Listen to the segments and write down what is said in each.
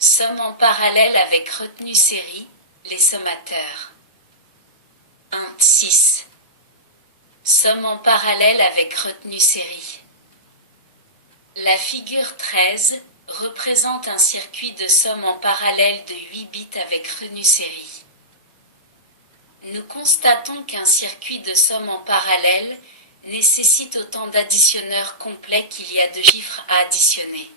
Somme en parallèle avec retenue série, les sommateurs. 1-6. Somme en parallèle avec retenue série. La figure 13 représente un circuit de somme en parallèle de 8 bits avec retenue série. Nous constatons qu'un circuit de somme en parallèle nécessite autant d'additionneurs complets qu'il y a de chiffres à additionner.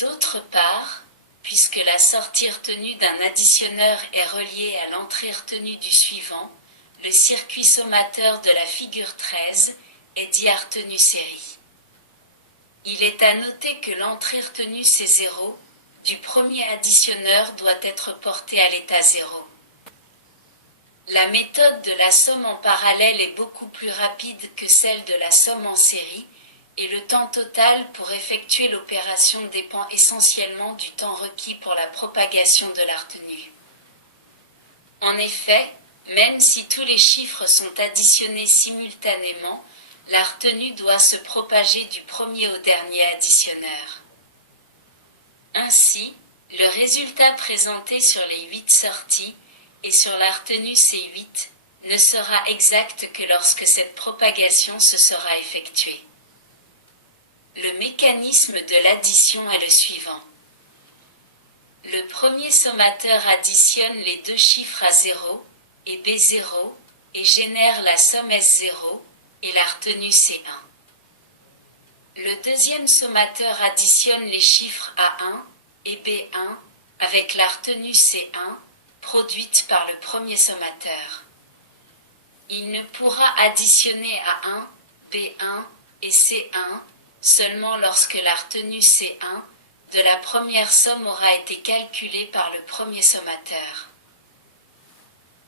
D'autre part, puisque la sortie retenue d'un additionneur est reliée à l'entrée retenue du suivant, le circuit sommateur de la figure 13 est dit à retenue série. Il est à noter que l'entrée retenue C0 du premier additionneur doit être portée à l'état 0. La méthode de la somme en parallèle est beaucoup plus rapide que celle de la somme en série, et le temps total pour effectuer l'opération dépend essentiellement du temps requis pour la propagation de la retenue. En effet, même si tous les chiffres sont additionnés simultanément, la retenue doit se propager du premier au dernier additionneur. Ainsi, le résultat présenté sur les 8 sorties et sur la retenue C8 ne sera exact que lorsque cette propagation se sera effectuée. Le mécanisme de l'addition est le suivant. Le premier sommateur additionne les deux chiffres à 0 et B0 et génère la somme S0 et la retenue C1. Le deuxième sommateur additionne les chiffres A1 et B1 avec la retenue C1 produite par le premier sommateur. Il ne pourra additionner A1, B1 et C1 seulement lorsque la retenue C1 de la première somme aura été calculée par le premier sommateur.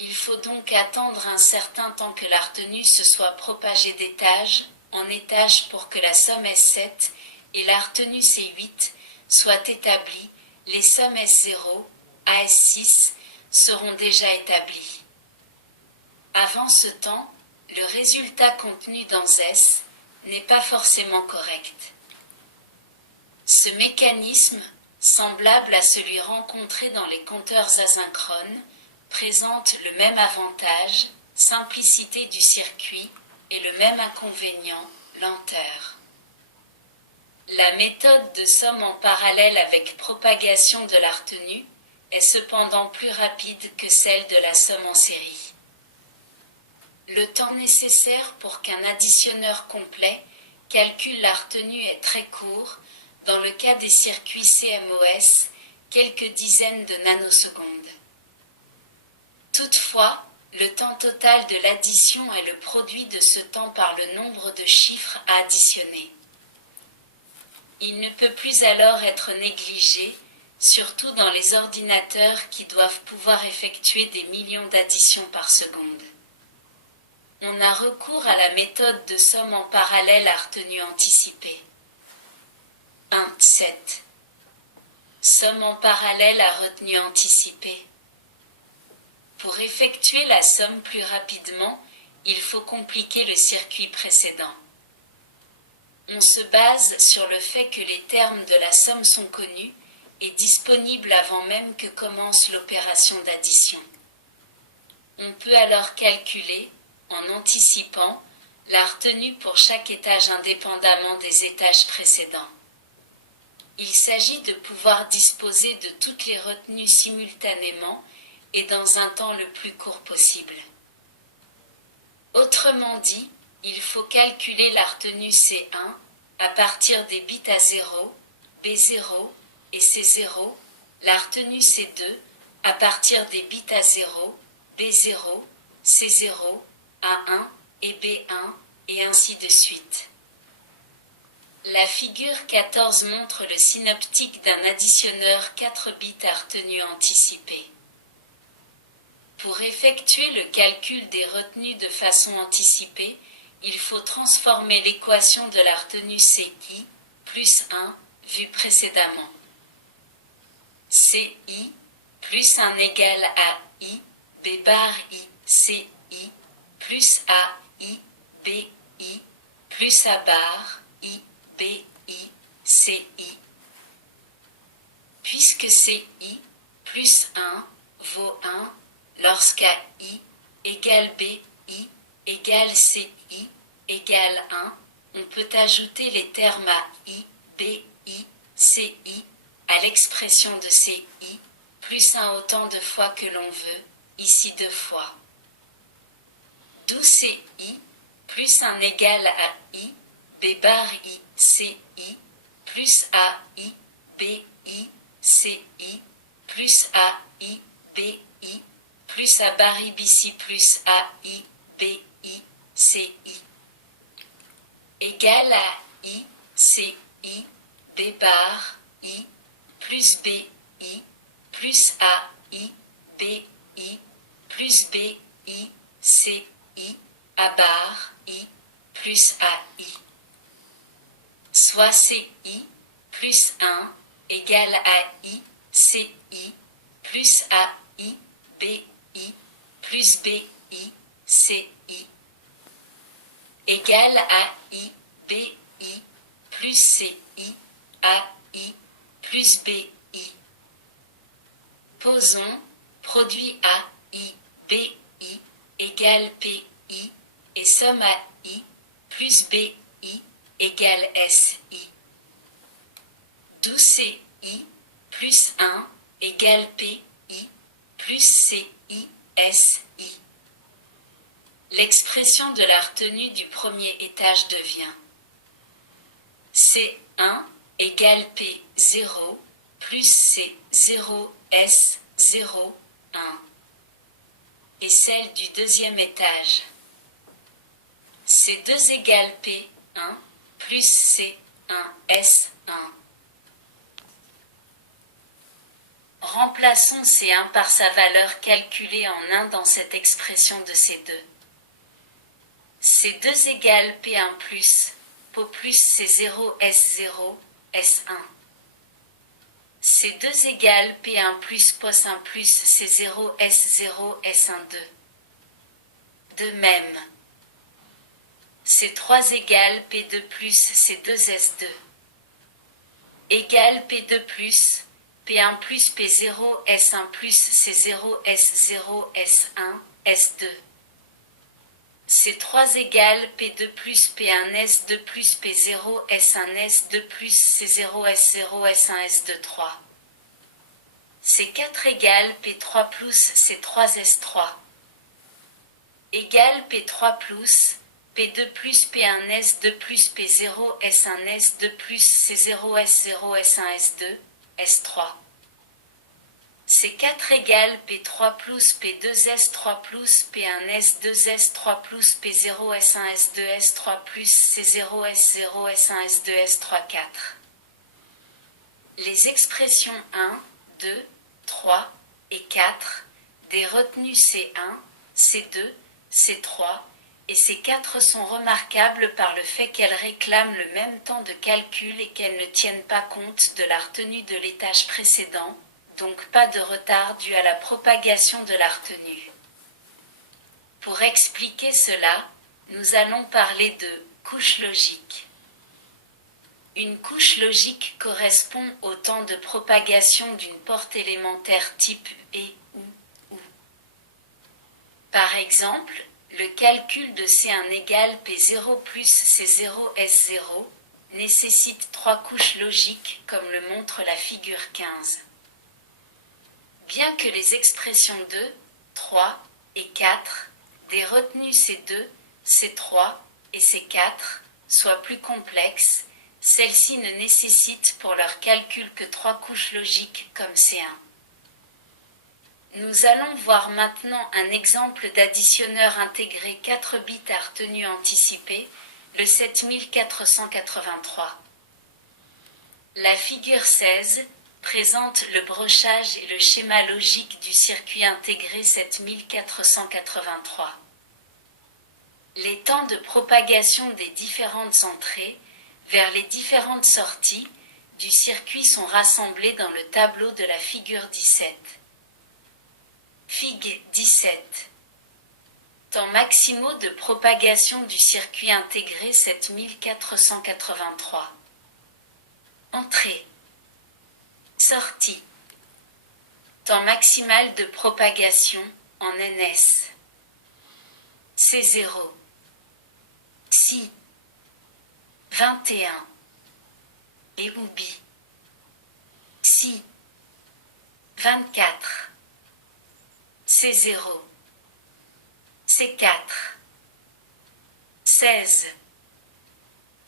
Il faut donc attendre un certain temps que la retenue se soit propagée d'étage en étage pour que la somme S7 et la retenue C8 soient établies. Les sommes S0 à S6 seront déjà établies. Avant ce temps, le résultat contenu dans S n'est pas forcément correct. Ce mécanisme, semblable à celui rencontré dans les compteurs asynchrones, présente le même avantage, simplicité du circuit, et le même inconvénient, lenteur. La méthode de somme en parallèle avec propagation de la retenue est cependant plus rapide que celle de la somme en série. Le temps nécessaire pour qu'un additionneur complet calcule la retenue est très court, dans le cas des circuits CMOS, quelques dizaines de nanosecondes. Toutefois, le temps total de l'addition est le produit de ce temps par le nombre de chiffres à additionner. Il ne peut plus alors être négligé, surtout dans les ordinateurs qui doivent pouvoir effectuer des millions d'additions par seconde. On a recours à la méthode de somme en parallèle à retenue anticipée. 1-7. Somme en parallèle à retenue anticipée. Pour effectuer la somme plus rapidement, il faut compliquer le circuit précédent. On se base sur le fait que les termes de la somme sont connus et disponibles avant même que commence l'opération d'addition. On peut alors calculer, en anticipant, la retenue pour chaque étage indépendamment des étages précédents. Il s'agit de pouvoir disposer de toutes les retenues simultanément et dans un temps le plus court possible. Autrement dit, il faut calculer la retenue C1 à partir des bits à 0, B0 et C0, la retenue C2 à partir des bits à 0, B0, C0, A1 et B1, et ainsi de suite. La figure 14 montre le synoptique d'un additionneur 4 bits à retenue anticipée. Pour effectuer le calcul des retenues de façon anticipée, il faut transformer l'équation de la retenue CI plus 1, vue précédemment. CI plus 1 égale à I, B bar I, CI, plus A, I, B, I, plus A bar, I, B, I, C, I. puisque CI plus 1 vaut 1 lorsqu'AI égale BI égale CI égale 1, on peut ajouter les termes AI, BI, CI à l'expression de CI plus 1 autant de fois que l'on veut, ici 2 fois. D'où CI plus 1 égale à I, B bar I, CI plus AI, BI, CI plus AI, BI plus A bar I, BC plus AI, BI, CI égale à I, CI, B bar I plus BI plus AI, BI plus BI, CI, A bar I plus AI. Soit CI plus 1 égale à I, CI plus AI, BI plus BI, CI égale à I, BI plus CI, AI plus BI. Posons produit AI, BI égale PI et somme AI plus BI égale SI. D'où CI plus 1 égale PI plus CI, SI. L'expression de la retenue du premier étage devient C1 égale P0 plus C0 S0 1 et celle du deuxième étage. C2 égale P1 plus C1 S1. Remplaçons C1 par sa valeur calculée en 1 dans cette expression de C2. C2 égale P1 plus Po plus C0 S0 S1. C2 égale P1 plus POS 1 plus C0 S0 S1 2. De même, C3 égale P2 plus C2 S2 égale P2 plus P1 plus P0 S1 plus C0 S0 S1 S2. C3 égale P2 plus P1 S2 plus P0 S1 S2 plus C0 S0 S1 S2 3. C4 égale P3 plus C3 S3 égale P3 plus P2 plus P1 S2 plus P0 S1 S2 plus C0 S0 S1 S2 S3. C4 égale P3 plus P2 S3 plus P1 S2 S3 plus P0 S1 S2 S3 plus C0 S0 S1 S2 S3 4. Les expressions 1, 2, 3 et 4 des retenues C1, C2, C3 et C4 sont remarquables par le fait qu'elles réclament le même temps de calcul et qu'elles ne tiennent pas compte de la retenue de l'étage précédent, donc pas de retard dû à la propagation de la retenue. Pour expliquer cela, nous allons parler de couche logique. Une couche logique correspond au temps de propagation d'une porte élémentaire type et ou. Par exemple, le calcul de C1 égale P0 plus C0 S0 nécessite 3 couches logiques comme le montre la figure 15. Bien que les expressions 2, 3 et 4 des retenues C2, C3 et C4 soient plus complexes, celles-ci ne nécessitent pour leur calcul que 3 couches logiques comme C1. Nous allons voir maintenant un exemple d'additionneur intégré 4 bits à retenue anticipée, le 7483. La figure 16 présente le brochage et le schéma logique du circuit intégré 7483. Les temps de propagation des différentes entrées vers les différentes sorties du circuit sont rassemblés dans le tableau de la figure 17. Fig 17. Temps maximaux de propagation du circuit intégré 7483. Entrée. Sortie. Temps maximal de propagation en ns. C0. Si. 21. Les Houbi. Si. 24. C0. C4. 16.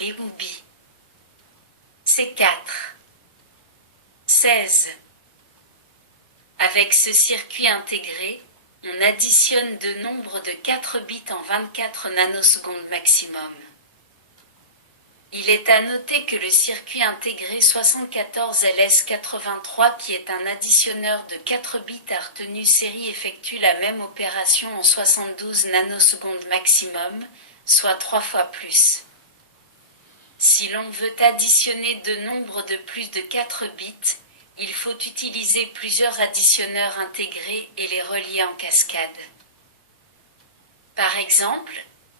Les Houbi. C4. 16. Avec ce circuit intégré, on additionne deux nombres de 4 bits en 24 nanosecondes maximum. Il est à noter que le circuit intégré 74LS83, qui est un additionneur de 4 bits à retenue série, effectue la même opération en 72 nanosecondes maximum, soit 3 fois plus. Si l'on veut additionner deux nombres de plus de 4 bits, il faut utiliser plusieurs additionneurs intégrés et les relier en cascade. Par exemple,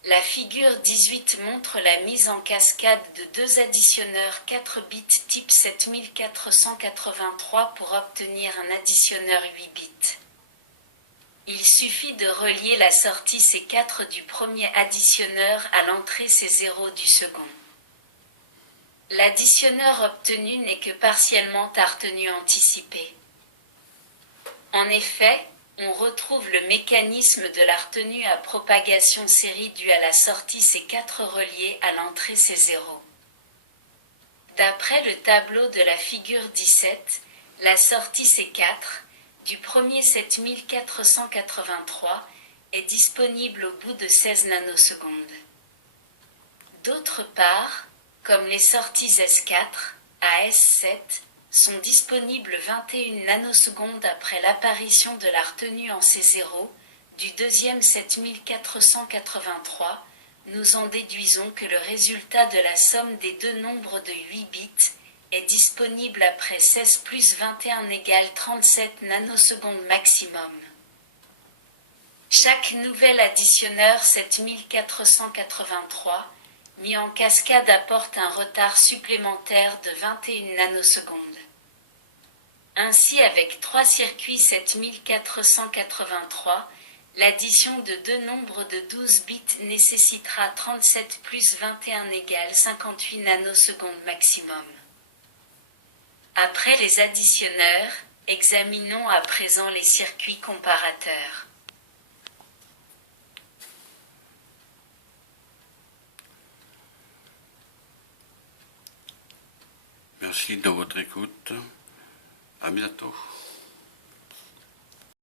la figure 18 montre la mise en cascade de deux additionneurs 4 bits type 7483 pour obtenir un additionneur 8 bits. Il suffit de relier la sortie C4 du premier additionneur à l'entrée C0 du second. L'additionneur obtenu n'est que partiellement à retenue anticipée. En effet, on retrouve le mécanisme de la retenue à propagation série due à la sortie C4 reliée à l'entrée C0. D'après le tableau de la figure 17, la sortie C4 du premier 7483 est disponible au bout de 16 nanosecondes. D'autre part, comme les sorties S4 à S7 sont disponibles 21 nanosecondes après l'apparition de la retenue en C0 du deuxième 7483, nous en déduisons que le résultat de la somme des deux nombres de 8 bits est disponible après 16 plus 21 égale 37 nanosecondes maximum. Chaque nouvel additionneur 7483 mis en cascade apporte un retard supplémentaire de 21 nanosecondes. Ainsi, avec 3 circuits 7483, l'addition de deux nombres de 12 bits nécessitera 37 plus 21 égale 58 nanosecondes maximum. Après les additionneurs, examinons à présent les circuits comparateurs. Merci de votre écoute. À bientôt.